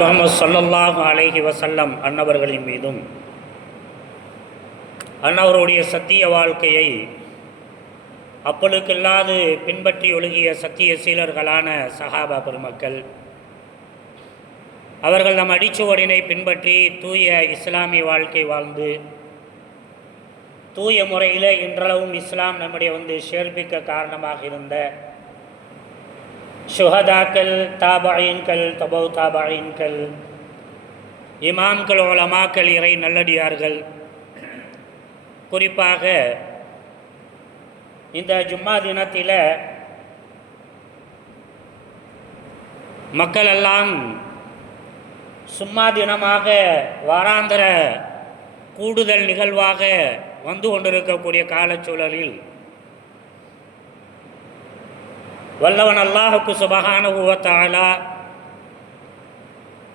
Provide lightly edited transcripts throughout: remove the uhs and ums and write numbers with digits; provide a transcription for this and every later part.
முஹம்மது ஸல்லல்லாஹு அலைஹி வஸல்லம் அன்னவர்களின் மீதும் அன்னவருடைய சத்திய வாழ்க்கையை அப்பொழுக்கில்லாது பின்பற்றி ஒழுகிய சத்திய சீலர்களான சஹாபா பெருமக்கள் அவர்கள் நம் அடிச்சுவடினை பின்பற்றி தூய இஸ்லாமிய வாழ்க்கை வாழ்ந்து தூய முறையில் இன்றளவும் இஸ்லாம் நம்முடைய சேர்ப்பிக்க காரணமாக இருந்த ஷுஹதாக்கள், தாபாயின்கள், தபௌ தாபாயின்கள், இமாம்கள், உலமாக்கள், இறை நல்லடியார்கள், குறிப்பாக இந்த ஜும்மா தினத்தில் மக்கள் எல்லாம் சும்மா தினமாக வாராந்திர கூடுதல் நிகழ்வாக வந்து கொண்டிருக்கக்கூடிய காலச்சூழலில் வல்லவன் அல்லாஹுக்கு சுபஹானஹு வ தஆலா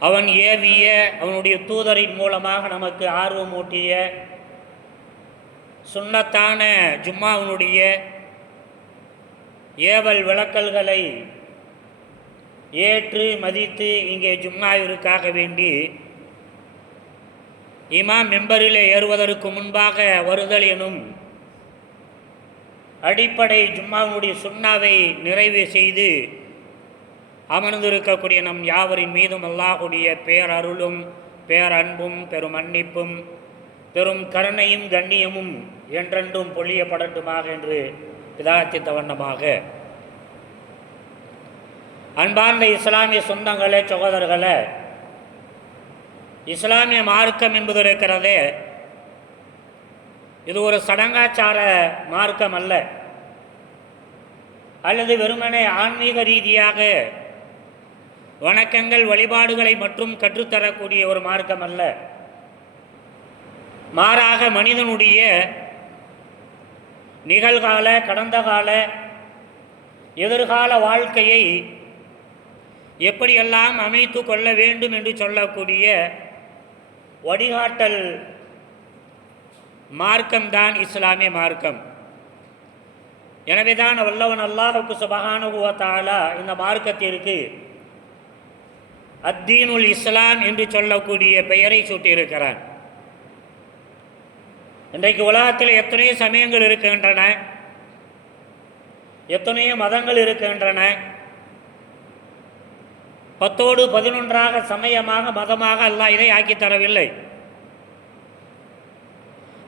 அவன் ஏவிய அவனுடைய தூதரின் மூலமாக நமக்கு ஆர்வமூட்டிய சுன்னத்தான ஜும்மாவினுடைய ஏவல் விளக்கல்களை ஏற்று மதித்து இங்கே ஜும்மாவிற்காக வேண்டி இமாம் மெம்பரில் ஏறுவதற்கு முன்பாக வருதல் எனும் அடிப்படை ஜும்மாவுடைய சுன்னாவை நிறைவு செய்து அமர்ந்திருக்கக்கூடிய நம் யாவரின் மீதும் அல்லாஹுடைய பேரருளும் பேரன்பும் பெரும் மன்னிப்பும் பெரும் கருணையும் கண்ணியமும் என்றென்றும் பொழியப்படட்டுமாக என்று பிதார்த்தித்த வண்ணமாக அன்பார்ந்த இஸ்லாமிய சொந்தங்களே, சகோதரர்களே, இஸ்லாமிய மார்க்கம் என்பது இருக்கிறதே, இது ஒரு சடங்காச்சார மார்க்கம் அல்ல, அல்லது வெறுமனே ஆன்மீக ரீதியாக வணக்கங்கள் வழிபாடுகளை மட்டும் கற்றுத்தரக்கூடிய ஒரு மார்க்கம் அல்ல. மாறாக மனிதனுடைய நிகழ்கால, கடந்த கால, எதிர்கால வாழ்க்கையை எப்படியெல்லாம் அமைத்து கொள்ள வேண்டும் என்று சொல்லக்கூடிய வழிகாட்டல் மார்க்கம்தான் இஸ்லாமிய மார்க்கம். எனவேதான் வல்லவன் அல்லாஹுக்கு சுபஹானஹு வ தஆலா இந்த மார்க்கத்திற்கு அத்தீனுல் இஸ்லாம் என்று சொல்லக்கூடிய பெயரை சூட்டியிருக்கிறான். இன்றைக்கு உலகத்தில் எத்தனையோ சமயங்கள் இருக்கின்றன, எத்தனையோ மதங்கள் இருக்கின்றன. 10ஓடு 11ஆக சமயமாக மதமாக அல்லாஹ் இதை ஆக்கி தரவில்லை.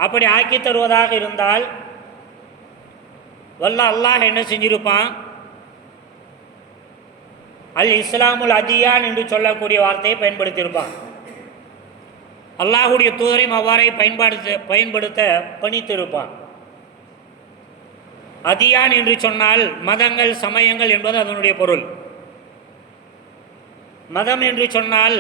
அப்படி ஆக்கி தருவதாக இருந்தால் அல்லாஹ் என்ன செஞ்சிருப்பான்? அல் இஸ்லாமுல் அதியான் என்று சொல்லக்கூடிய வார்த்தையை பயன்படுத்தியிருப்பான். அல்லாஹுடைய தூதரையும் அவ்வாறை பயன்படுத்த பணித்திருப்பான். அதியான் என்று சொன்னால் மதங்கள், சமயங்கள் என்பது அதனுடைய பொருள். மதம் என்று சொன்னால்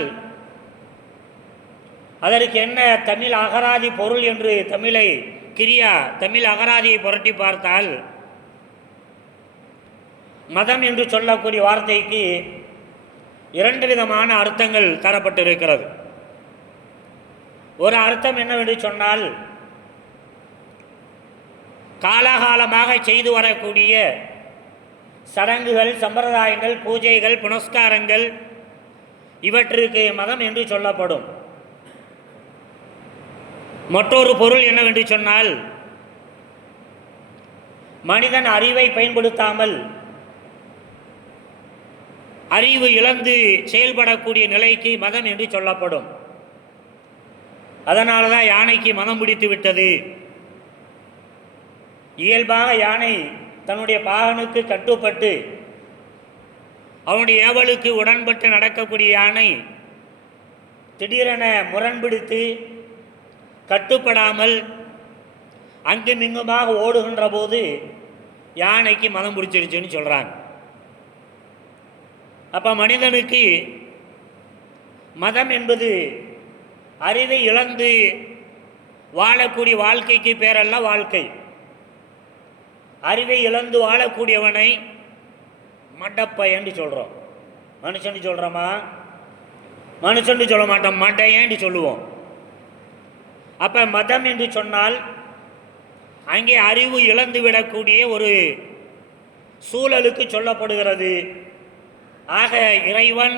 அதற்கு என்ன தமிழ் அகராதி பொருள் என்று தமிழ் அகராதியை புரட்டி பார்த்தால் மதம் என்று சொல்லக்கூடிய வார்த்தைக்கு 2 விதமான அர்த்தங்கள் தரப்பட்டிருக்கிறது. ஒரு அர்த்தம் என்னவென்று சொன்னால் காலாகாலமாக செய்து வரக்கூடிய சடங்குகள், சம்பிரதாயங்கள், பூஜைகள், புனஸ்காரங்கள் இவற்றுக்கு மதம் என்று சொல்லப்படும். மற்றொரு பொருள் என்னவென்று சொன்னால் மனிதன் அறிவை பயன்படுத்தாமல் அறிவு இழந்து செயல்படக்கூடிய நிலைக்கு மதம் என்று சொல்லப்படும். அதனால தான் யானைக்கு மதம் பிடித்து விட்டது. இயல்பாக யானை தன்னுடைய பாகனுக்கு கட்டுப்பட்டு அவனுடைய ஏவலுக்கு உடன்பட்டு நடக்கக்கூடிய யானை திடீரென முரண்பிடித்து கட்டுப்படாமல் அங்குமிங்குமாக ஓடுகின்ற போது யானைக்கு மதம் பிடிச்சிருச்சுன்னு சொல்கிறாங்க. அப்போ மனிதனுக்கு மதம் என்பது அறிவை இழந்து வாழக்கூடிய வாழ்க்கைக்கு பேரல்ல வாழ்க்கை. அறிவை இழந்து வாழக்கூடியவனை மடப்பையன்னு சொல்கிறோம். மனுஷன்னு சொல்கிறோமா? மனுஷன்னு சொல்ல மாட்டோம், மடையன்னு சொல்லுவோம். அப்போ மதம் என்று சொன்னால் அங்கே அறிவு இழந்து விடக்கூடிய ஒரு சூழலுக்கு சொல்லப்படுகிறது. ஆக இறைவன்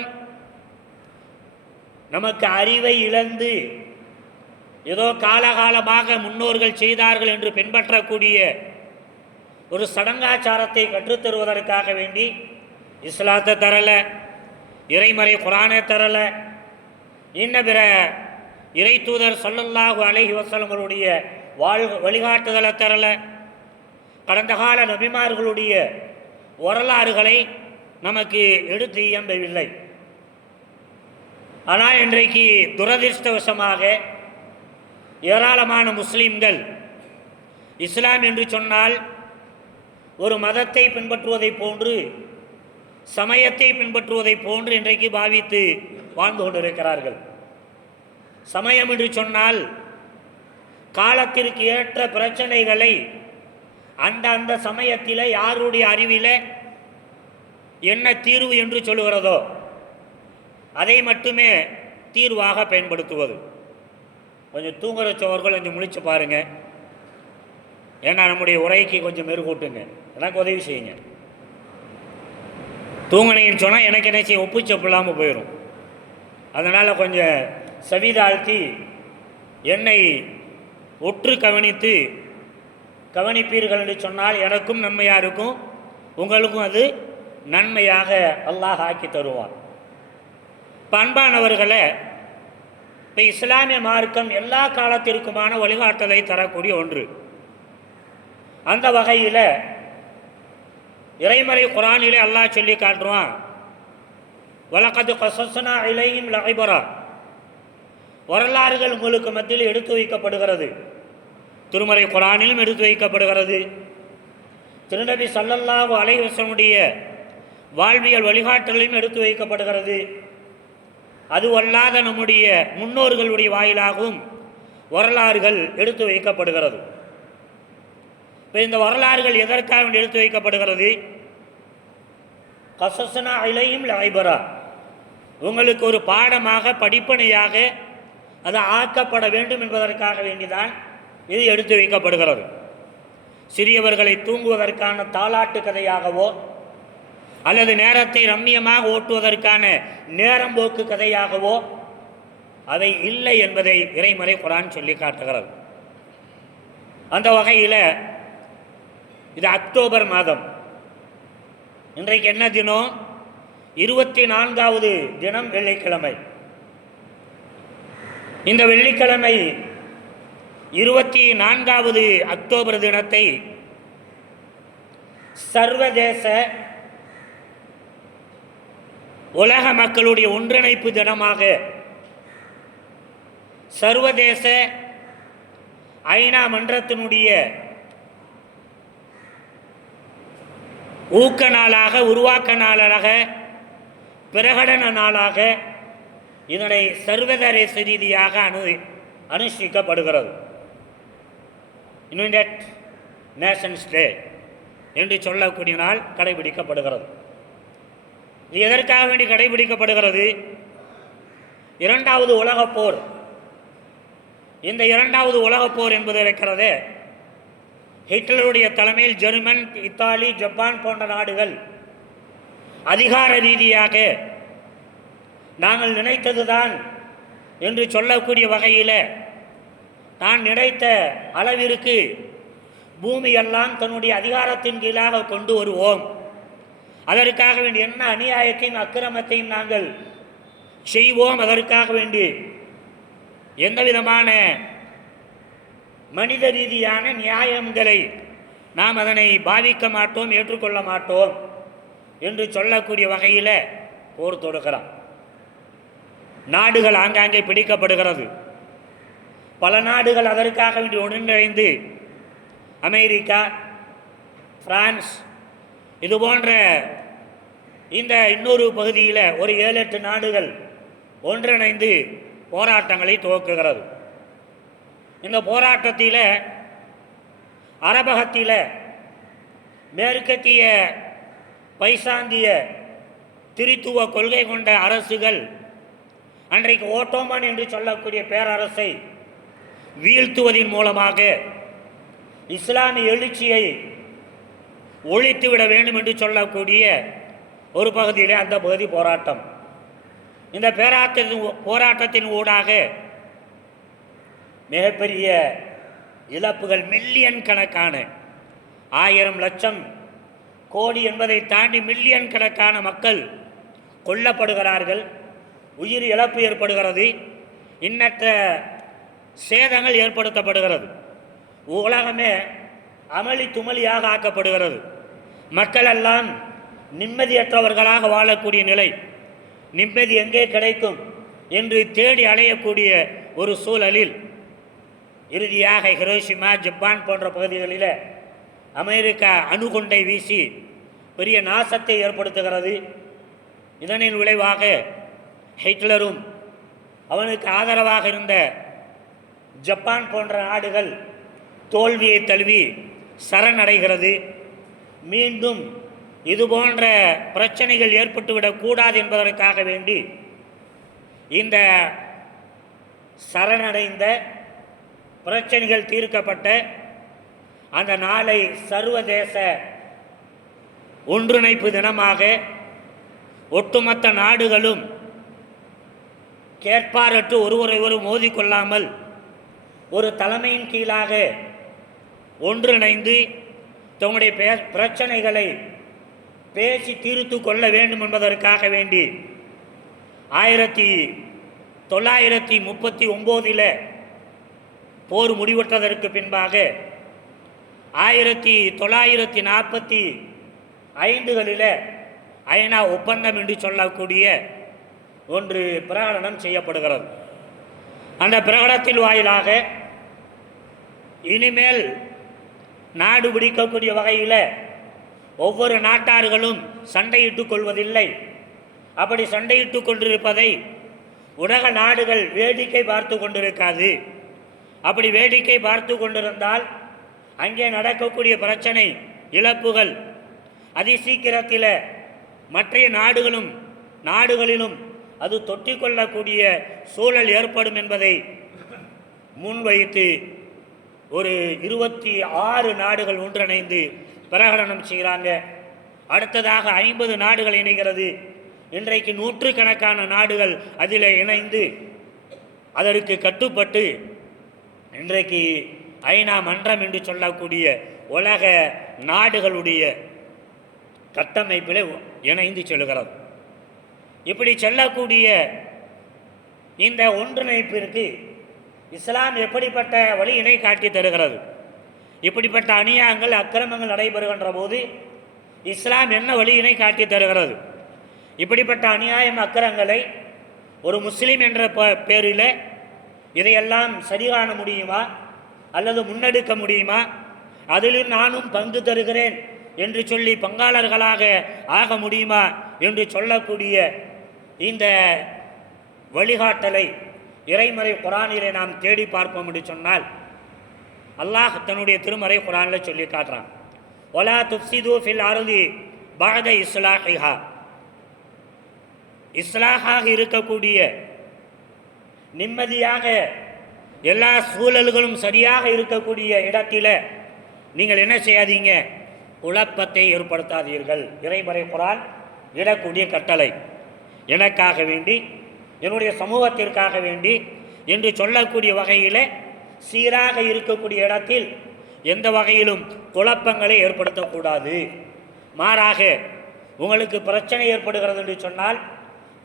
நமக்கு அறிவை இழந்து ஏதோ காலகாலமாக முன்னோர்கள் செய்தார்கள் என்று பின்பற்றக்கூடிய ஒரு சடங்காச்சாரத்தை கற்றுத்தருவதற்காக வேண்டி இஸ்லாத்தை தரலை, இறைமறை குரானை தரலை, இன்ன பிற இறை தூதர் ஸல்லல்லாஹு அலைஹி வஸல்லம் அவருடைய வழிகாட்டுதலை தரலை, கடந்த கால நபிமார்களுடைய வரலாறுகளை நமக்கு எடுத்து இயம்பவில்லை. ஆனால் இன்றைக்கு துரதிர்ஷ்டவசமாக ஏராளமான முஸ்லீம்கள் இஸ்லாம் என்று சொன்னால் ஒரு மதத்தை பின்பற்றுவதை போன்று, சமயத்தை பின்பற்றுவதை போன்று இன்றைக்கு பாவித்து வாழ்ந்து கொண்டிருக்கிறார்கள். சமயம் என்று சொன்னால் காலத்திற்கு ஏற்ற பிரச்சனைகளை அந்த சமயத்தில் யாருடைய அறிவில் என்ன தீர்வு என்று சொல்லுகிறதோ அதை மட்டுமே தீர்வாக பயன்படுத்துவது. கொஞ்சம் தூங்குற சோர்கள் கொஞ்சம் முழிச்சு பாருங்கள். ஏன்னா நம்முடைய உரைக்கு கொஞ்சம் மெருகூட்டுங்க, எனக்கு உதவி செய்யுங்க. தூங்கினீங்கன்னு சொன்னால் எனக்கு என்ன செய்ய ஒப்புச்சப்பு இல்லாமல் போயிடும். அதனால் கொஞ்சம் செவிதாழ்த்தி என்னை ஒற்று கவனிப்பீர்கள் என்று சொன்னால் எனக்கும் நன்மையாக இருக்கும், உங்களுக்கும் அது நன்மையாக அல்லாஹ் ஆக்கி தருவான். அன்பானவர்களை, இப்போ இஸ்லாமிய மார்க்கம் எல்லா காலத்திற்குமான வழிகாட்டலை தரக்கூடிய ஒன்று. அந்த வகையில் இறைமறை குரானிலே அல்லாஹ் சொல்லி காட்டுவான், வலகது கஸஸ்னா இலைஹிம் லஇபரா, வரலாறுகள் உங்களுக்கு மத்தியில் எடுத்து வைக்கப்படுகிறது. திருமறை குரானிலும் எடுத்து வைக்கப்படுகிறது. திருநபி ஸல்லல்லாஹு அலைஹி வஸல்லம் வாழ்வியல் வழிகாட்டலையும் எடுத்து வைக்கப்படுகிறது. அதுவல்லாத நம்முடைய முன்னோர்களுடைய வாயிலாகவும் வரலாறுகள் எடுத்து வைக்கப்படுகிறது. இப்போ இந்த வரலாறுகள் எதற்காக எடுத்து வைக்கப்படுகிறது? கஸஸ்னா இலைஹிம் லஇபரா, உங்களுக்கு ஒரு பாடமாக படிப்பனையாக அது ஆக்கப்பட வேண்டும் என்பதற்காக வேண்டிதான் இது எடுத்து வைக்கப்படுகிறது. சிறியவர்களை தூங்குவதற்கான தாலாட்டு கதையாகவோ அல்லது நேரத்தை ரம்மியமாக ஓட்டுவதற்கான நேரம்போக்கு கதையாகவோ அதை இல்லை என்பதை இறைமறை குரான் சொல்லி காட்டுகிறது. அந்த வகையில் இது அக்டோபர் மாதம். இன்றைக்கு என்ன தினம்? 24வது தினம், வெள்ளிக்கிழமை. இந்த வெள்ளிக்கிழமை 24வது அக்டோபர் தினத்தை சர்வதேச உலக மக்களுடைய ஒன்றிணைப்பு தினமாக, சர்வதேச ஐநா மன்றத்தினுடைய ஊக்க நாளாக, உருவாக்க நாளாக, பிரகடன நாளாக இதனை சர்வதேச ரீதியாக அனுஷ்டிக்கப்படுகிறது. யுனைடெட் நேஷன்ஸ் டே என்று சொல்லக்கூடிய நாள் கடைபிடிக்கப்படுகிறது. இது எதற்காக வேண்டி கடைபிடிக்கப்படுகிறது? இரண்டாவது உலகப்போர். இந்த இரண்டாவது உலகப்போர் என்பது இருக்கிறது, ஹிட்லருடைய தலைமையில் ஜெர்மன், இத்தாலி, ஜப்பான் போன்ற நாடுகள் அதிகார ரீதியாக நாங்கள் நினைத்ததுதான் என்று சொல்லக்கூடிய வகையில் தான் நினைத்த அளவிற்கு பூமியெல்லாம் தன்னுடைய அதிகாரத்தின் கீழாக கொண்டு வருவோம், அதற்காக வேண்டி என்ன அநியாயத்தையும் அக்கிரமத்தையும் நாங்கள் செய்வோம், அதற்காக வேண்டி எந்த விதமான மனித ரீதியான நியாயங்களை நாம் அதனை பாவிக்க மாட்டோம், ஏற்றுக்கொள்ள மாட்டோம் என்று சொல்லக்கூடிய வகையில் போர் தொடுக்கிறான். நாடுகள் ஆங்காங்கே பிடிக்கப்படுகிறது. பல நாடுகள் அதற்காக வேண்டி ஒன்றிணைந்து அமெரிக்கா, பிரான்ஸ் இது போன்ற இந்த இன்னொரு பகுதியில் ஒரு 7-8 நாடுகள் ஒன்றிணைந்து போராட்டங்களை துவக்குகிறது. இந்த போராட்டத்தில் அரபகத்தில் மேற்கத்திய பைசாந்திய திரித்துவ கொள்கை கொண்ட அரசுகள் அன்றைக்கு ஓட்டோமன் என்று சொல்லக்கூடிய பேரரசை வீழ்த்துவதன் மூலமாக இஸ்லாமிய எழுச்சியை ஒழித்துவிட வேண்டும் என்று சொல்லக்கூடிய ஒரு பகுதியிலே அந்த பகுதி போராட்டம். இந்த போராட்டத்தின் ஊடாக மிகப்பெரிய இழப்புகள், மில்லியன் கணக்கான, 1000 லட்சம் கோடி என்பதை தாண்டி மில்லியன் கணக்கான மக்கள் கொல்லப்படுகிறார்கள், உயிர் இழப்பு ஏற்படுகிறது, இன்னற்ற சேதங்கள் ஏற்படுத்தப்படுகிறது, உலகமே அமளி துமளியாக ஆக்கப்படுகிறது, மக்கள் எல்லாம் நிம்மதியற்றவர்களாக வாழக்கூடிய நிலை, நிம்மதி எங்கே கிடைக்கும் என்று தேடி அலையக்கூடிய ஒரு சூழலில் இறுதியாக ஹிரோஷிமா, ஜப்பான் போன்ற பகுதிகளில் அமெரிக்கா அணுகுண்டை வீசி பெரிய நாசத்தை ஏற்படுத்துகிறது. இதனின் விளைவாக ஹிட்லரும் அவனுக்கு ஆதரவாக இருந்த ஜப்பான் போன்ற நாடுகள் தோல்வியை தழுவி சரணடைகிறது. மீண்டும் இதுபோன்ற பிரச்சனைகள் ஏற்பட்டுவிடக்கூடாது என்பதற்காக வேண்டி இந்த சரணடைந்த பிரச்சனைகள் தீர்க்கப்பட்ட அந்த நாளை சர்வதேச ஒன்றிணைப்பு தினமாக ஒட்டுமொத்த நாடுகளும் கேட்பாரற்று ஒருவரை மோதிக்கொள்ளாமல் ஒரு தலைமையின் கீழாக ஒன்றிணைந்து தங்களுடைய பிரச்சனைகளை பேசி தீர்த்து கொள்ள வேண்டும் என்பதற்காக வேண்டி 1939 போர் முடிவுற்றதற்கு பின்பாக 1945 ஐநா ஒப்பந்தம் என்று சொல்லக்கூடிய ஒன்று பிரகடனம் செய்யப்படுகிறது. அந்த பிரகடனத்தின் வாயிலாக இனிமேல் நாடு பிடிக்கக்கூடிய வகையில் ஒவ்வொரு நாட்டார்களும் சண்டையிட்டுக் கொள்வதில்லை. அப்படி சண்டையிட்டுக் கொண்டிருப்பதை உலக நாடுகள் வேடிக்கை பார்த்து கொண்டிருக்காது. அப்படி வேடிக்கை பார்த்து கொண்டிருந்தால் அங்கே நடக்கக்கூடிய பிரச்சனை, இழப்புகள் அதிசீக்கிரத்தில் மற்ற நாடுகளிலும் அது தொட்டிக்கொள்ளக்கூடிய சூழல் ஏற்படும் என்பதை முன்வைத்து ஒரு 26 நாடுகள் ஒன்றிணைந்து பிரகடனம் செய்கிறாங்க. அடுத்ததாக 50 நாடுகள் இணைகிறது. இன்றைக்கு நூற்றுக்கணக்கான நாடுகள் அதில் இணைந்து அதற்கு கட்டுப்பட்டு இன்றைக்கு ஐநா மன்றம் என்று சொல்லக்கூடிய உலக நாடுகளுடைய கட்டமைப்பில் இணைந்து செல்கிறது. இப்படி செல்லக்கூடிய இந்த ஒன்றிணைப்பிற்கு இஸ்லாம் எப்படிப்பட்ட வழியினை காட்டி தருகிறது? இப்படிப்பட்ட அநியாயங்கள், அக்கிரமங்கள் நடைபெறுகின்ற போது இஸ்லாம் என்ன வழியினை காட்டி தருகிறது? இப்படிப்பட்ட அநியாயம், அக்கிரங்களை ஒரு முஸ்லீம் என்ற பேரில் இதையெல்லாம் சரி காண முடியுமா அல்லது முன்னெடுக்க முடியுமா? அதில் நானும் பங்கு தருகிறேன் என்று சொல்லி பங்காளர்களாக ஆக முடியுமா என்று சொல்லக்கூடிய இந்த வழிகாட்டலை இறைமறை குரானிலே நாம் தேடி பார்ப்போம் என்று சொன்னால், அல்லாஹ் தன்னுடைய திருமறை குரானில் சொல்லி காட்டுறான், ஒலா துஃப்சிது ஃபில் அர்தி பஅத இஸ்லாஹிஹா. இஸ்லாஹாக இருக்கக்கூடிய, நிம்மதியாக எல்லா சூழல்களும் சரியாக இருக்கக்கூடிய இடத்தில் நீங்கள் என்ன செய்யாதீங்க? குழப்பத்தை ஏற்படுத்தாதீர்கள். இறைமறை குரான் இடக்கூடிய கட்டளை. எனக்காக வேண்டி, என்னுடைய சமூகத்திற்காக வேண்டி என்று சொல்லக்கூடிய வகையில் சீராக இருக்கக்கூடிய இடத்தில் எந்த வகையிலும் குழப்பங்களை ஏற்படுத்தக்கூடாது. மாறாக உங்களுக்கு பிரச்சனை ஏற்படுகிறது என்று சொன்னால்,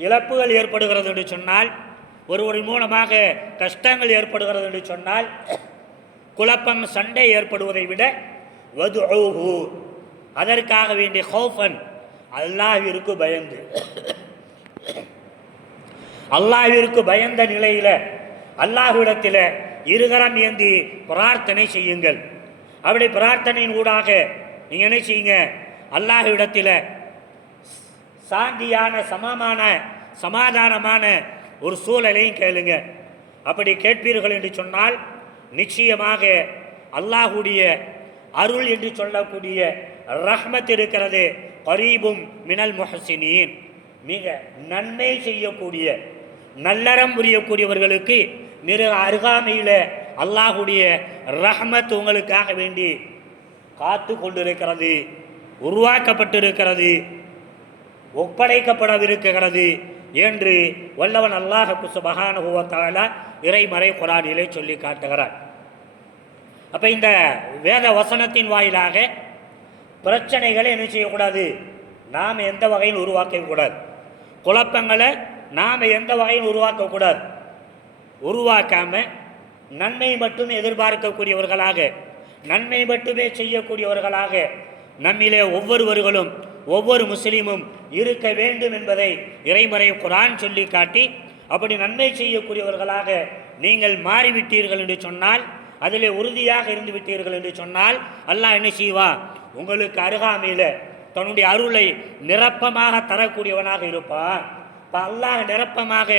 இழப்புகள் ஏற்படுகிறது என்று சொன்னால், ஒருவரின் மூலமாக கஷ்டங்கள் ஏற்படுகிறது என்று சொன்னால், குழப்பம், சண்டை ஏற்படுவதை விட வதுஊஹு, அதற்காக வேண்டிய ஹௌஃபன், அல்லாஹ்விற்கு பயந்து, அல்லாஹ்விற்கு பயந்த நிலையில் அல்லாஹ்விடத்தில் இருகரம் ஏந்தி பிரார்த்தனை செய்யுங்கள். அப்படி பிரார்த்தனையின் ஊடாக நீங்கள் என்ன செய்யுங்க? அல்லாஹ்விடத்தில் சாந்தியான, சமாதானமான ஒரு சூழலையும் கேளுங்க. அப்படி கேட்பீர்கள் என்று சொன்னால் நிச்சயமாக அல்லாஹுடைய அருள் என்று சொல்லக்கூடிய ரஹ்மத் இருக்கிறது. கரீபும் மினல் முஹ்சினீன், மிக நன்மை செய்யக்கூடிய, நல்லறம் புரியக்கூடியவர்களுக்கு மிக அருகாமையில் அல்லாஹுடைய ரஹ்மத் உங்களுக்காக வேண்டி காத்து கொண்டிருக்கிறது, உருவாக்கப்பட்டிருக்கிறது, ஒப்படைக்கப்படவிருக்கிறது என்று வல்லவன் அல்லாஹ் சுப்ஹானஹு வ தஆலா இறைமறை குர்ஆனிலே சொல்லி காட்டுகிறார். அப்போ இந்த வேத வசனத்தின் வாயிலாக பிரச்சனைகளை என்ன செய்யக்கூடாது, நாம் எந்த வகையில் உருவாக்கக்கூடாது, குழப்பங்களை நாம் எந்த வகையில் உருவாக்கக்கூடாது. உருவாக்காமல் நன்மை மட்டுமே எதிர்பார்க்கக்கூடியவர்களாக, நன்மை மட்டுமே செய்யக்கூடியவர்களாக நம்மிலே ஒவ்வொருவர்களும் ஒவ்வொரு முஸ்லீமும் இருக்க வேண்டும் என்பதை இறைமறை குர்ஆன் சொல்லி காட்டி, அப்படி நன்மை செய்யக்கூடியவர்களாக நீங்கள் மாறிவிட்டீர்கள் என்று சொன்னால், அதிலே உறுதியாக இருந்து விட்டீர்கள் என்று சொன்னால், அல்லாஹ் என்ன செய்வா, உங்களுக்கு அருகாமையில் தன்னுடைய அருளை நிரப்பமாக தரக்கூடியவனாக இருப்பான். இப்போ அல்லாஹ் நிரப்பமாக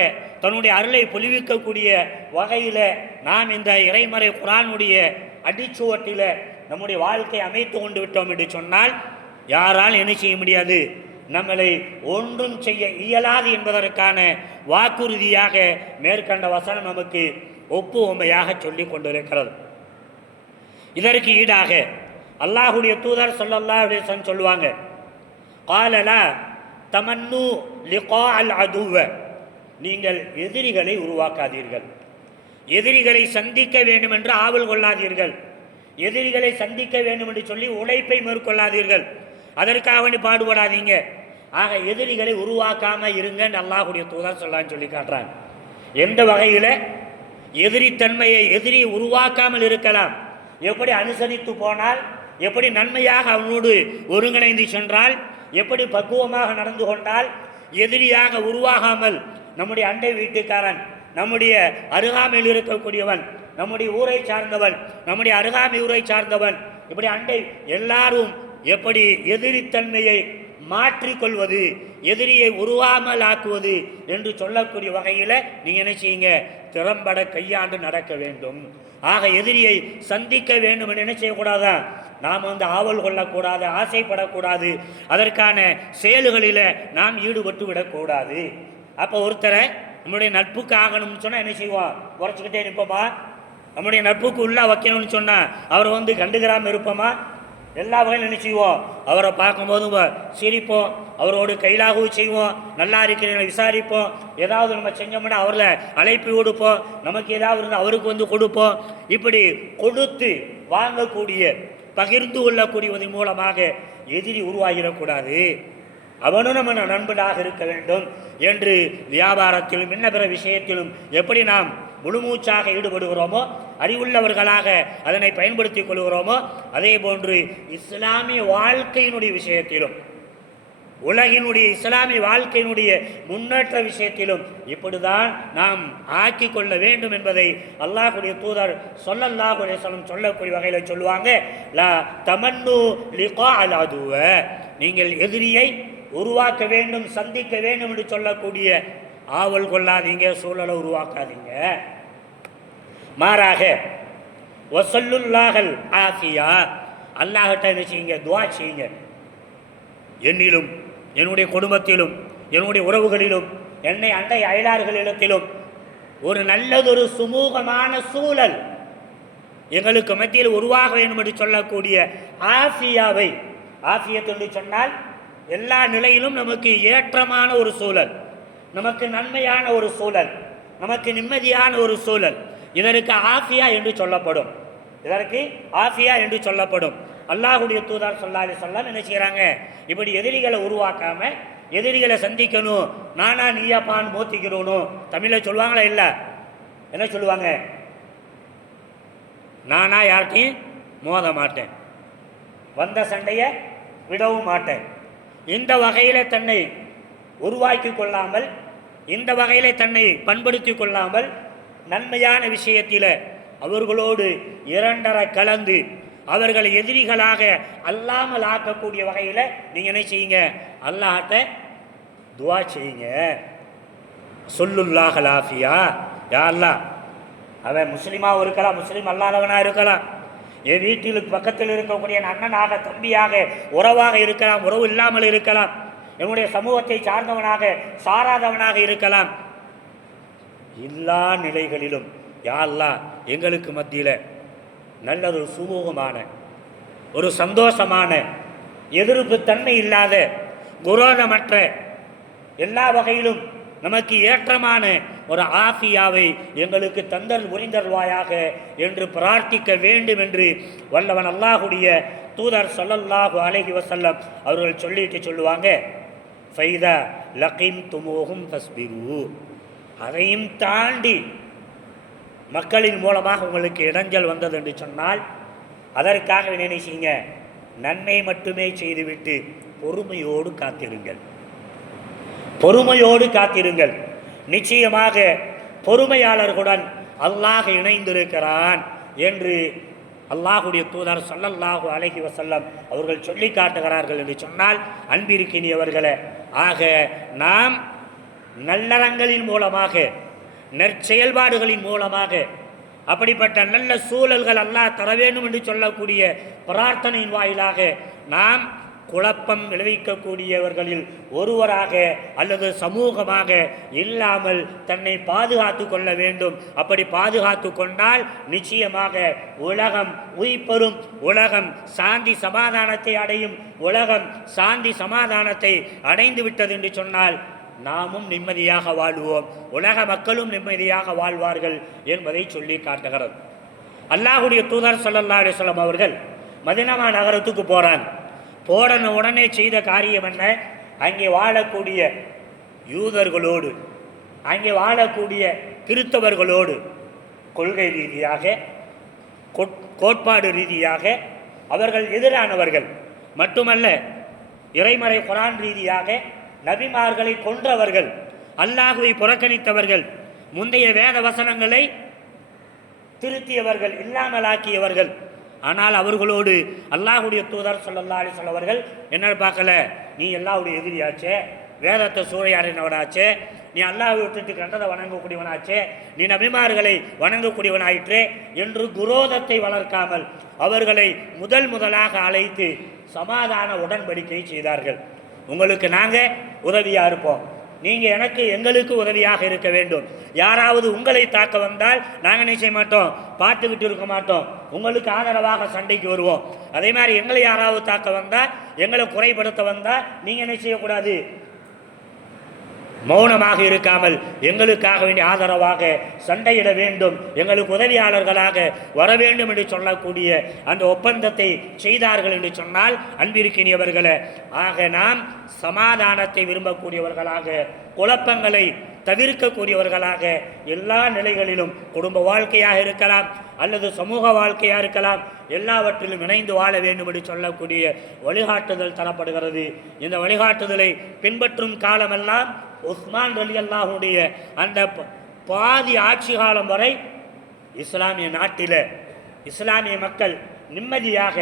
தன்னுடைய அருளை பொழிவிக்கக்கூடிய வகையில் நாம் இந்த இறைமறை குர்ஆனுடைய அடிச்சுவட்டில் நம்முடைய வாழ்க்கை அமைத்து கொண்டு விட்டோம் என்று சொன்னால், யாரால் என்ன செய்ய முடியாது, நம்மளை ஒன்றும் செய்ய இயலாது என்பதற்கான வாக்குறுதியாக மேற்கண்ட வசனம் நமக்கு ஒப்புவமையாக சொல்லி கொண்டிருக்கிறது. இதற்கு ஈடாக அல்லாஹுடைய தூதர் ஸல்லல்லாஹு அலைஹி வஸல்லம் சொல்லுவாங்க, காலலா தமன்னு லிகா அல் அதுவ, நீங்கள் எதிரிகளை உருவாக்காதீர்கள், எதிரிகளை சந்திக்க வேண்டும் என்று ஆவல் கொள்ளாதீர்கள், எதிரிகளை சந்திக்க வேண்டும் என்று சொல்லி உழைப்பை மேற்கொள்ளாதீர்கள், அதற்காக வேண்டி பாடுபடாதீங்க. ஆக எதிரிகளை உருவாக்காமல் இருங்கன்னு அல்லாஹுடைய தூதர் சொல்லான்னு சொல்லி காட்டுறாங்க. எந்த வகையில் எதிரித்தன்மையை, எதிரியை உருவாக்காமல் இருக்கலாம், எப்படி அனுசரித்து போனால், எப்படி நன்மையாக அவனோடு ஒருங்கிணைந்து சென்றால், எப்படி பக்குவமாக நடந்து கொண்டால் எதிரியாக உருவாகாமல் நம்முடைய அண்டை வீட்டுக்காரன், நம்முடைய அருகாமையில் இருக்கக்கூடியவன், நம்முடைய ஊரை சார்ந்தவன், நம்முடைய அருகாமை ஊரை சார்ந்தவன், இப்படி அண்டை எல்லாரும் எப்படி எதிரித்தன்மையை மாற்றிக்கொள்வது, எதிரியை உருவாமல் ஆக்குவது என்று சொல்லக்கூடிய வகையில் நீங்கள் என்ன செய்யுங்க, திறம்பட கையாண்டு நடக்க வேண்டும். ஆக எதிரியை சந்திக்க வேண்டும் என்று என்ன செய்யக்கூடாதான், நாம் ஆவல் கொள்ளக்கூடாது, ஆசைப்படக்கூடாது, அதற்கான செயல்களில் நாம் ஈடுபட்டு விடக்கூடாது. அப்போ ஒருத்தரை நம்முடைய நட்புக்கு ஆகணும்னு சொன்னால் என்ன செய்வோம், குறைச்சிக்கிட்டே நிற்போமா, நம்முடைய நட்புக்கு உள்ளே வைக்கணும்னு சொன்னால் அவரை கண்டுக்கிறாமல் இருப்போமா, எல்லா வகையிலும் என்ன செய்வோம், அவரை பார்க்கும்போது சிரிப்போம், அவரோடு கைலாகவும் செய்வோம், நல்லா இருக்கிறவங்களை விசாரிப்போம், ஏதாவது நம்ம செஞ்சோம்னா அவரில் அழைப்பு கொடுப்போம், நமக்கு ஏதாவது இருந்தால் அவருக்கு கொடுப்போம். இப்படி கொடுத்து வாங்கக்கூடிய, பகிர்ந்து கொள்ளக்கூடியதன் மூலமாக எதிரி உருவாகிடக்கூடாது, அவனும் நம்ம நண்பனாக இருக்க வேண்டும் என்று வியாபாரத்திலும் இன்ன பிற விஷயத்திலும் எப்படி நாம் முழுமூச்சாக ஈடுபடுகிறோமோ, அறிவுள்ளவர்களாக அதனை பயன்படுத்திக் கொள்கிறோமோ, அதே போன்று இஸ்லாமிய வாழ்க்கையினுடைய விஷயத்திலும், உலகினுடைய இஸ்லாமிய வாழ்க்கையினுடைய முன்னேற்ற விஷயத்திலும் இப்படிதான் நாம் ஆக்கி கொள்ள வேண்டும் என்பதை அல்லாஹ்வுடைய தூதர் ஸல்லல்லாஹு அலைஹி வஸல்லம் சொல்லக்கூடிய வகையில் சொல்லுவாங்க. லா தமன்னு லிகா அல் அதுவ, நீங்கள் எதிரியை உருவாக்க வேண்டும், சந்திக்க வேண்டும் என்று சொல்லக்கூடிய ஆவல் கொள்ளாதீங்க, சூழலை உருவாக்காதீங்க. மாறாக வஸல்லுல்லாஹல் ஆஃபியா, அல்லாஹ்கிட்ட என்ன செய்யுங்க, துஆ செய்யுங்க. என்னிலும், என்னுடைய குடும்பத்திலும், என்னுடைய உறவுகளிலும், என்னை அண்டை அயலார்களிடத்திலும் ஒரு நல்லதொரு சுமூகமான சூழல் எங்களுக்கு மத்தியில் உருவாக வேண்டும் என்று சொல்லக்கூடிய ஆஃபியாவை, ஆஃபியத் என்று சொன்னால் எல்லா நிலையிலும் நமக்கு ஏற்றமான ஒரு சூழல், நமக்கு நன்மையான ஒரு சூழல், நமக்கு நிம்மதியான ஒரு சூழல், இதற்கு ஆஃபியா என்று சொல்லப்படும், இதற்கு ஆஃபியா என்று சொல்லப்படும். அல்லாஹ்வுடைய தூதர் ஸல்லல்லாஹு அலைஹி வஸல்லம் என்ன செய்கிறாங்க, இப்படி எதிரிகளை உருவாக்காம எதிரிகளை சந்திக்கணும், நானா நீயாப்பான்னு மோத்திக்கிறணும். தமிழில் சொல்லுவாங்களா, இல்லை என்ன சொல்லுவாங்க, நானா யார்கிட்டையும் மோத மாட்டேன், வந்த சண்டையை விடவும் மாட்டேன். இந்த வகையில் தன்னை உருவாக்கி கொள்ளாமல், இந்த வகையில் தன்னை பண்படுத்தி கொள்ளாமல், நன்மையான விஷயத்தில் அவர்களோடு இரண்டரை கலந்து அவர்களை எதிரிகளாக அல்லாமல் ஆக்கக்கூடிய வகையில் நீங்கள் என்ன செய்யுங்க, அல்லாஹ்ட்ட துஆ செய்யுங்க. சொல்லுல்லாஹல் ஆஃபியா, யா அல்லாஹ், அவன் முஸ்லீமாக இருக்கலாம், முஸ்லீம் அல்லாதவனாக இருக்கலாம், என் வீட்டிலுக்கு பக்கத்தில் இருக்கக்கூடிய அண்ணனாக, தம்பியாக, உறவாக இருக்கலாம், உறவு இல்லாமல் இருக்கலாம், என்னுடைய சமூகத்தை சார்ந்தவனாக சாராதவனாக இருக்கலாம். எல்லா நிலைகளிலும் யா அல்லாஹ் எங்களுக்கு மத்தியில் நல்ல ஒரு சுமூகமான, ஒரு சந்தோஷமான, எதிர்ப்பு தன்மை இல்லாத, குரோதமற்ற, எல்லா வகையிலும் நமக்கு ஏற்றமான ஒரு ஆஃபியாவை எங்களுக்கு தந்தல் புரிந்தருள்வாயாக என்று பிரார்த்திக்க வேண்டும் என்று வல்லவன் அல்லாஹுடைய தூதர் ஸல்லல்லாஹு அலைஹி வஸல்லம் அவர்கள் சொல்லிட்டு சொல்லுவாங்க, ஃபைதா லகிம் துமோகும் ஃபஸ்பிரு. அதையும் தாண்டி மக்களின் மூலமாக உங்களுக்கு இடைஞ்சல் வந்தது என்று சொன்னால் அதற்காக என்ன செய்யுங்க, நன்மை மட்டுமே செய்துவிட்டு பொறுமையோடு காத்திருங்கள். பொறுமையோடு காத்திருங்கள். நிச்சயமாக பொறுமையாளர்களுடன் அல்லாஹ் இணைந்திருக்கிறான் என்று அல்லாஹுடைய தூதர் ஸல்லல்லாஹு அலைஹி வஸல்லம் அவர்கள் சொல்லி காட்டுகிறார்கள் என்று சொன்னால் அன்பிருக்கினியவர்களே, ஆக நாம் நல்லறங்களின் மூலமாக நற்செயல்பாடுகளின் மூலமாக அப்படிப்பட்ட நல்ல சூழல்கள் அல்லாஹ் தர வேண்டும் என்று சொல்லக்கூடிய பிரார்த்தனையின் வாயிலாக நாம் குழப்பம் விளைவிக்கக்கூடியவர்களில் ஒருவராக அல்லது சமூகமாக இல்லாமல் தன்னை பாதுகாத்து கொள்ள வேண்டும். அப்படி பாதுகாத்து கொண்டால் நிச்சயமாக உலகம் உயிர்பெறும், உலகம் சாந்தி சமாதானத்தை அடையும். உலகம் சாந்தி சமாதானத்தை அடைந்து விட்டது என்று சொன்னால் நாமும் நிம்மதியாக வாழ்வோம், உலக மக்களும் நிம்மதியாக வாழ்வார்கள் என்பதை சொல்லி காட்டுகிறது. அல்லாஹுடைய தூதர் ஸல்லல்லாஹு அலைஹி வஸல்லம் அவர்கள் மதீனா நகரத்துக்கு போகிறாங்க. போன உடனே செய்த காரியம் என்ன, அங்கே வாழக்கூடிய யூதர்களோடு, அங்கே வாழக்கூடிய கிறிஸ்தவர்களோடு கொள்கை ரீதியாக கோட்பாடு ரீதியாக அவர்கள் எதிரானவர்கள் மட்டுமல்ல, இறைமறை குர்ஆன் ரீதியாக நபிமார்களை கொன்றவர்கள், அல்லாஹுவை புறக்கணித்தவர்கள், முந்தைய வேத வசனங்களை திருத்தியவர்கள், இல்லாமலாக்கியவர்கள். ஆனால் அவர்களோடு அல்லாஹுடைய தூதர் ஸல்லல்லாஹு அலைஹி வஸல்லம் அவர்கள் என்ன பார்க்கல, நீ அல்லாஹ்வுடைய எதிரியாச்சே, வேதத்தை சூறையாடினவனாச்சே, நீ அல்லாஹ்வை விட்டுட்டு கண்டதை வணங்கக்கூடியவனாச்சே, நீ நபிமார்களை வணங்கக்கூடியவனாயிற்றே என்று குரோதத்தை வளர்க்காமல் அவர்களை முதலாக அழைத்து சமாதான உடன்படிக்கை செய்தார்கள். உங்களுக்கு நாங்கள் உதவியாக இருப்போம், நீங்கள் எனக்கு எங்களுக்கு உதவியாக இருக்க வேண்டும். யாராவது உங்களை தாக்க வந்தால் நாங்கள் என்ன செய்ய மாட்டோம், பார்த்துக்கிட்டு இருக்க மாட்டோம், உங்களுக்கு ஆதரவாக சண்டைக்கு வருவோம். அதே மாதிரி எங்களை யாராவது தாக்க வந்தால், எங்களை குறைபடுத்த வந்தால் நீங்கள் என்ன செய்யக்கூடாது, மௌனமாக இருக்காமல் எங்களுக்காக வேண்டிய ஆதரவாக சண்டையிட வேண்டும், எங்களுக்கு உதவியாளர்களாக வர வேண்டும் என்று சொல்லக்கூடிய அந்த ஒப்பந்தத்தை செய்தார்கள் என்று சொன்னால் அன்பிருக்கினியவர்களே, ஆக நாம் சமாதானத்தை விரும்பக்கூடியவர்களாக, குழப்பங்களை தவிர்க்கக்கூடியவர்களாக எல்லா நிலைகளிலும், குடும்ப வாழ்க்கையாக இருக்கலாம் அல்லது சமூக வாழ்க்கையாக இருக்கலாம், எல்லாவற்றிலும் இணைந்து வாழ வேண்டும் என்று சொல்லக்கூடிய வழிகாட்டுதல் தரப்படுகிறது. இந்த வழிகாட்டுதலை பின்பற்றும் காலமெல்லாம் உஸ்மான் ரலியல்லாஹுடைய அந்த பாதி ஆட்சி காலம் வரை இஸ்லாமிய நாட்டில் இஸ்லாமிய மக்கள் நிம்மதியாக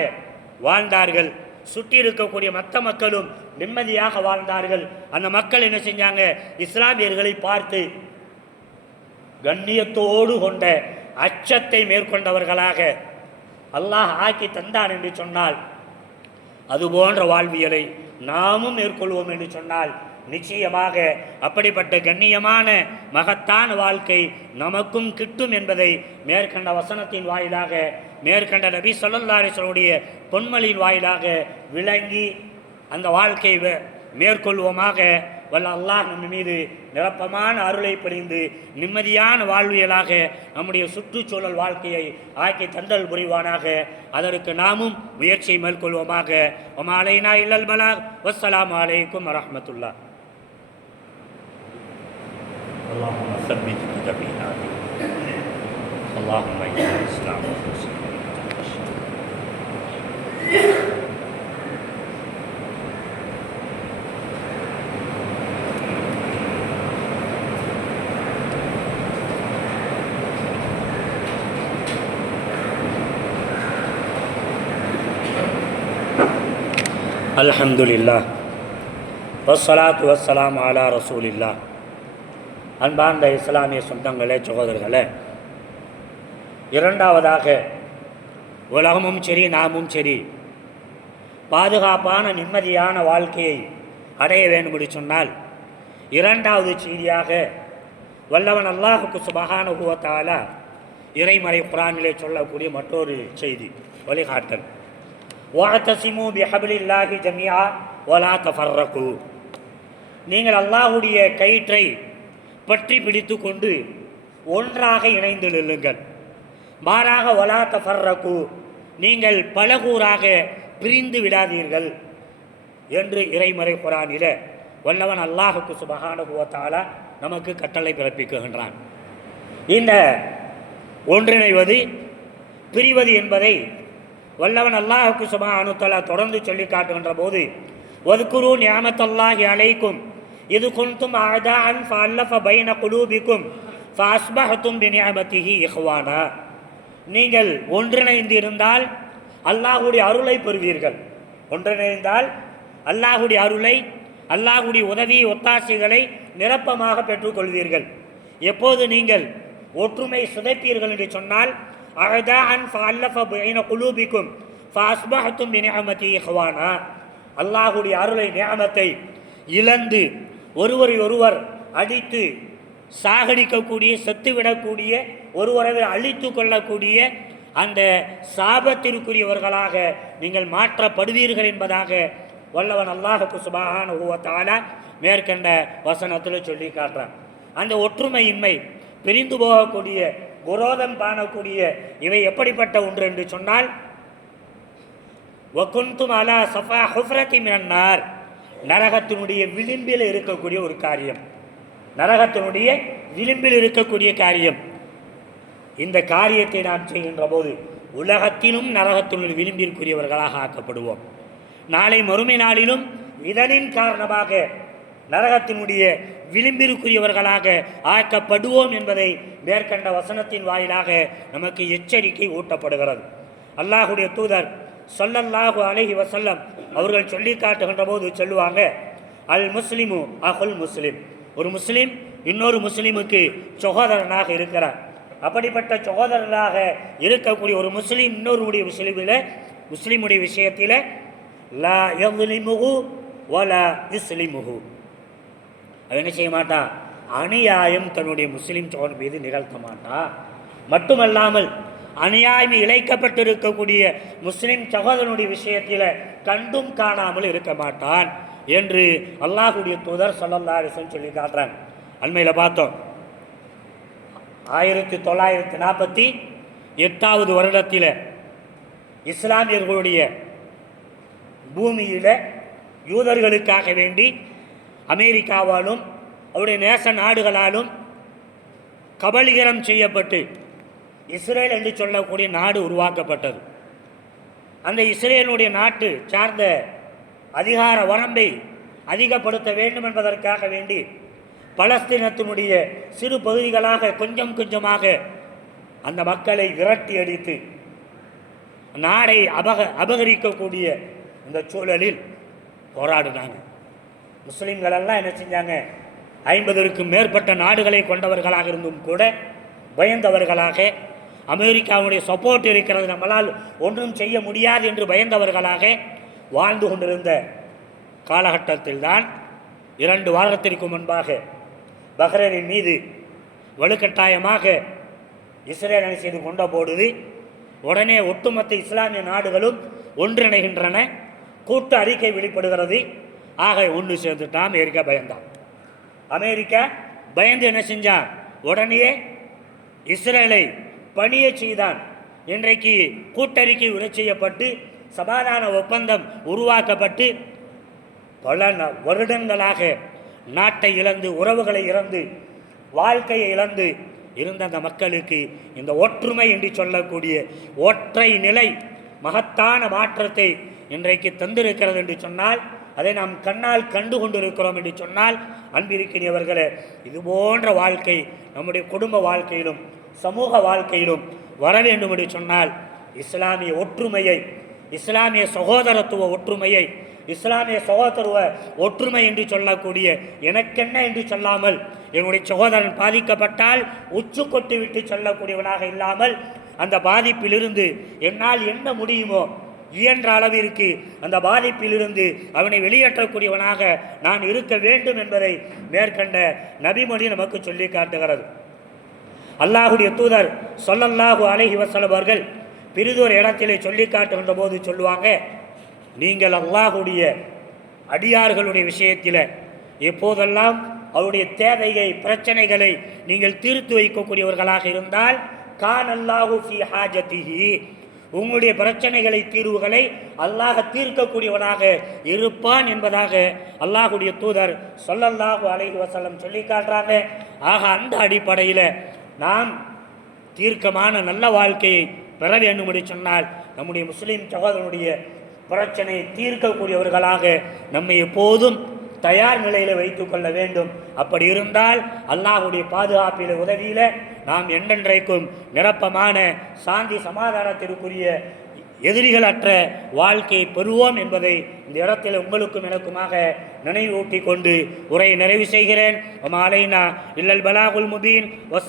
வாழ்ந்தார்கள். சுற்றி இருக்கக்கூடிய மற்ற மக்களும் நிம்மதியாக வாழ்ந்தார்கள். அந்த மக்கள் என்ன செஞ்சாங்க, இஸ்லாமியர்களை பார்த்து கண்ணியத்தோடு கொண்ட அச்சத்தை மேற்கொண்டவர்களாக அல்லாஹ் ஆக்கி தந்தான் என்று சொன்னால், அதுபோன்ற வாழ்வியலை நாமும் மேற்கொள்வோம் என்று சொன்னால் நிச்சயமாக அப்படிப்பட்ட கண்ணியமான மகத்தான வாழ்க்கை நமக்கும் கிட்டும் என்பதை மேற்கண்ட வசனத்தின் வாயிலாக, மேற்கண்ட நபி ஸல்லல்லாஹு அலைஹி வஸல்லம் பொன்மொழியின் வாயிலாக விளங்கி அந்த வாழ்க்கையை மேற்கொள்வோமாக. வல்ல அல்லாஹ் நம்ம மீது நிரப்பமான அருளை பொழிந்து நிம்மதியான வாழ்வியலாக நம்முடைய சுற்றுச்சூழல் வாழ்க்கையை ஆக்கி தந்தல் புரிவானாக. அதற்கு நாமும் முயற்சியை மேற்கொள்வோமாக. வமா அலைனா இல்லல் பலாக். வஸ்ஸலாமு அலைக்கும் வரஹ்மத்துல்லாஹ். அல்லாஹும்ம ஸப்பித் ஜமீனா. அல்லாஹும்ம இன்னா இஸ்லாம் முஸ்லிம். அல்ஹம்துலில்லாஹ் வஸ்ஸலாத்து வஸ்ஸலாம் அலா ரசூலில்லாஹ். அன்பார்ந்த இஸ்லாமிய சொந்தங்களே, சகோதரர்களே, இரண்டாவதாக உலகமும் சரி நாமும் சரி பாதுகாப்பான நிம்மதியான வாழ்க்கையை அடைய வேண்டும் என்று சொன்னால் இரண்டாவது செய்தியாக வல்லவன் அல்லாஹுக்கு சுப்ஹானஹு வ தஆலா இறைமறை குர்ஆனிலே சொல்லக்கூடிய மற்றொரு செய்தி, வழிகாட்டல். வஅதஸிமு பிஹப்லில்லாஹி ஜமீஆ வலா தஃபர்ரகு. நீங்கள் அல்லாஹ்வுடைய கயிற்றை பற்றி பிடித்து கொண்டு ஒன்றாக இணைந்து நில்லுங்கள். மாறாக வலா தஃபர்ரகு, நீங்கள் பலகூறாக பிரிந்து விடாதீர்கள் என்று இறைமறை குர்ஆனில் வல்லவன் அல்லாஹுக்கு சுப்ஹானஹு வ தஆலா நமக்கு கட்டளை பிறப்பிக்குகின்றான். இந்த ஒன்றிணைவது பிரிவது என்பதை வல்லவன் அல்லாஹுக்கு சுப்ஹானஹு வ தஆலா தொடர்ந்து சொல்லி காட்டுகின்ற போது, வذ்குரு நிஅமத்தல்லாஹி அலைக்கும் இது குன்தும் அஅதாஅன் ஃபஅல்லஃப பைன குலூபிக்கும் ஃபஅஸ்பஹ்தும் பிநிஅமதிஹி இஹ்வானா, நீங்கள் ஒன்றிணைந்து இருந்தால் அல்லாஹ்வுடைய அருளை பெறுவீர்கள். ஒன்றிணைந்தால் அல்லாஹ்வுடைய அருளை, அல்லாஹ்வுடைய உதவி ஒத்தாசைகளை நிரப்பமாக பெற்றுக்கொள்வீர்கள். எப்போது நீங்கள் ஒற்றுமை சிதைப்பீர்கள் என்று சொன்னால், அஅதாஅன் ஃபஅல்லஃப பைன குலூபிக்கும் ஃபஅஸ்பஹ்தும் பிநிஅமதிஹி இஹ்வானா, அல்லாஹ்வுடைய அருளை நிஅமத்தை இழந்து ஒருவரை ஒருவர் அடித்து சாகடிக்கக்கூடிய, செத்துவிடக்கூடிய, ஒருவரை அழித்து கொள்ளக்கூடிய அந்த சாபத்திற்குரியவர்களாக நீங்கள் மாற்றப்படுவீர்கள் என்பதாக வல்லவன் அல்லாஹுக்கு சுப்ஹானஹு வ தஆலா மேற்கண்ட வசனத்தில் சொல்லி காட்டுறான். அந்த ஒற்றுமையின்மை, பிரிந்து போகக்கூடிய, குரோதம் காணக்கூடிய இவை எப்படிப்பட்ட ஒன்று என்று சொன்னால், வகுந்தும் அலா சஃபா ஹுஃப்ரத்தி மினன் நார், நரகத்தினுடைய விளிம்பில் இருக்கக்கூடிய ஒரு காரியம், நரகத்தினுடைய விளிம்பில் இருக்கக்கூடிய காரியம். இந்த காரியத்தை நாம் செய்கின்ற போது உலகத்திலும் நரகத்தினுடைய விளிம்பிற்குரியவர்களாக ஆக்கப்படுவோம். நாளை மறுமை நாளிலும் இதனின் காரணமாக நரகத்தினுடைய விளிம்பிற்குரியவர்களாக ஆக்கப்படுவோம் என்பதை மேற்கண்ட வசனத்தின் வாயிலாக நமக்கு எச்சரிக்கை ஊட்டப்படுகிறது. அல்லாஹுடைய தூதர் ஸல்லல்லாஹு அலைஹி வஸல்லம் அவர்கள் சொல்லி காட்டுகின்ற போது சொல்லுவாங்க, அல் முஸ்லிமு அஹுல் முஸ்லிம், ஒரு முஸ்லீம் இன்னொரு முஸ்லீமுக்கு சகோதரனாக இருக்கிறார். அப்படிப்பட்ட சகோதரனாக இருக்கக்கூடிய ஒரு முஸ்லீம் இன்னொருடைய முஸ்லீமுடைய விஷயத்தில் லா யظ்லிமுஹு வலா யுஸ்லிமுஹு, அவன் என்ன செய்ய மாட்டான், அநியாயம் தன்னுடைய முஸ்லீம் சகோதரன் மீது நிகழ்த்த மாட்டான். மட்டுமல்லாமல் அநியாயம் இழைக்கப்பட்டிருக்கக்கூடிய முஸ்லிம் சகோதரனுடைய விஷயத்தில் கண்டும் காணாமல் இருக்க மாட்டான் என்று அல்லாஹுடைய தூதர் ஸல்லல்லாஹு அலைஹி வஸல்லம் சொல்லி காட்டுறாங்க. அண்மையில் பார்த்தோம், 1948 வருடத்தில் இஸ்லாமியர்களுடைய பூமியில் யூதர்களுக்காக வேண்டி அமெரிக்காவாலும் அவருடைய நேச நாடுகளாலும் கபலீகரம் செய்யப்பட்டு இஸ்ரேல் என்று சொல்லக்கூடிய நாடு உருவாக்கப்பட்டது. அந்த இஸ்ரேலுடைய நாட்டு சார்ந்த அதிகார வரம்பை அதிகப்படுத்த வேண்டும் என்பதற்காக வேண்டி பலஸ்தீனத்தினுடைய சிறு பகுதிகளாக கொஞ்சம் கொஞ்சமாக அந்த மக்களை விரட்டி அடித்து நாடை அபகரிக்கக்கூடிய இந்த சூழலில் போராடினாங்க. முஸ்லீம்களெல்லாம் என்ன செஞ்சாங்க, 50க்கும் மேற்பட்ட நாடுகளை கொண்டவர்களாக இருந்தும் கூட பயந்தவர்களாக, அமெரிக்காவுடைய சப்போர்ட் இருக்கிறது, நம்மளால் ஒன்றும் செய்ய முடியாது என்று பயந்தவர்களாக வாழ்ந்து கொண்டிருந்த காலகட்டத்தில் தான் 2 வாரத்திற்கு முன்பாக பஹ்ரைனின் மீது வலுக்கட்டாயமாக இஸ்ரேல் அணி செய்து கொண்ட பொழுது உடனே ஒட்டுமொத்த இஸ்லாமிய நாடுகளும் ஒன்றிணைகின்றன, கூட்டு அறிக்கை வெளிப்படுகிறது. ஆக ஒன்று சேர்ந்துட்டான். அமெரிக்கா பயந்தான். அமெரிக்கா பயந்து என்ன செஞ்சான், உடனே இஸ்ரேலை பணிய செய்தான். இன்றைக்கு கூட்டறிக்கை உரை செய்யப்பட்டு சமாதான ஒப்பந்தம் உருவாக்கப்பட்டு பல வருடங்களாக நாட்டை இழந்து, உறவுகளை இழந்து, வாழ்க்கையை இழந்து இருந்த அந்த மக்களுக்கு இந்த ஒற்றுமை என்று சொல்லக்கூடிய ஒற்றை நிலை மகத்தான மாற்றத்தை இன்றைக்கு தந்திருக்கிறது என்று சொன்னால், அதை நாம் கண்ணால் கண்டு கொண்டிருக்கிறோம் என்று சொன்னால், அன்பிருக்கிறவர்களே, இது போன்ற வாழ்க்கை நம்முடைய குடும்ப வாழ்க்கையிலும் சமூக வாழ்க்கையிலும் வர வேண்டும் என்று சொன்னால், இஸ்லாமிய ஒற்றுமையை, இஸ்லாமிய சகோதரத்துவ ஒற்றுமையை, இஸ்லாமிய சகோதரத்துவ ஒற்றுமை என்று சொல்லக்கூடிய எனக்கென்ன என்று சொல்லாமல், என்னுடைய சகோதரன் பாதிக்கப்பட்டால் உச்சு கொட்டு விட்டு சொல்லக்கூடியவனாக இல்லாமல், அந்த பாதிப்பிலிருந்து என்னால் என்ன முடியுமோ இயன்ற அளவிற்கு அந்த பாதிப்பிலிருந்து அவனை வெளியேற்றக்கூடியவனாக நான் இருக்க வேண்டும் என்பதை மேற்கண்ட நபிமொழி நமக்கு சொல்லி காட்டுகிறது. அல்லாஹுடைய தூதர் ஸல்லல்லாஹு அலைஹி வஸல்லம் அவர்கள் பிரிதொரு இடத்திலே சொல்லி காட்டுகின்ற போது சொல்லுவாங்க, நீங்கள் அல்லாஹுடைய அடியார்களுடைய விஷயத்தில் எப்போதெல்லாம் அவருடைய தேவையை பிரச்சனைகளை நீங்கள் தீர்த்து வைக்கக்கூடியவர்களாக இருந்தால் கான் அல்லாஹு ஃபி ஹாஜதிஹி, உங்களுடைய பிரச்சனைகளை தீர்வுகளை அல்லாஹ் தீர்க்கக்கூடியவனாக இருப்பான் என்பதாக அல்லாஹுடைய தூதர் ஸல்லல்லாஹு அலைஹி வஸல்லம் சொல்லி காட்டுறாங்க. ஆக அந்த அடிப்படையில் நாம் தீர்க்கமான நல்ல வாழ்க்கையை பெற வேண்டும் என்று சொன்னால் நம்முடைய முஸ்லீம் சகோதரனுடைய பிரச்சனையை தீர்க்கக்கூடியவர்களாக நம்மை எப்போதும் தயார் நிலையில் வைத்து கொள்ள வேண்டும். அப்படி இருந்தால் அல்லாஹுடைய பாதுகாப்பில் உதவியில் நாம் என்றென்றைக்கும் நிரப்பமான சாந்தி சமாதானத்திற்குரிய எதிரிகளற்ற வாழ்க்கையை பெறுவோம் என்பதை இந்த இடத்தில் உங்களுக்கும் எனக்குமாக நினைவூட்டி கொண்டு உரையை நிறைவு செய்கிறேன். அலைனா இல்லல் பலாகுல் முபீன்.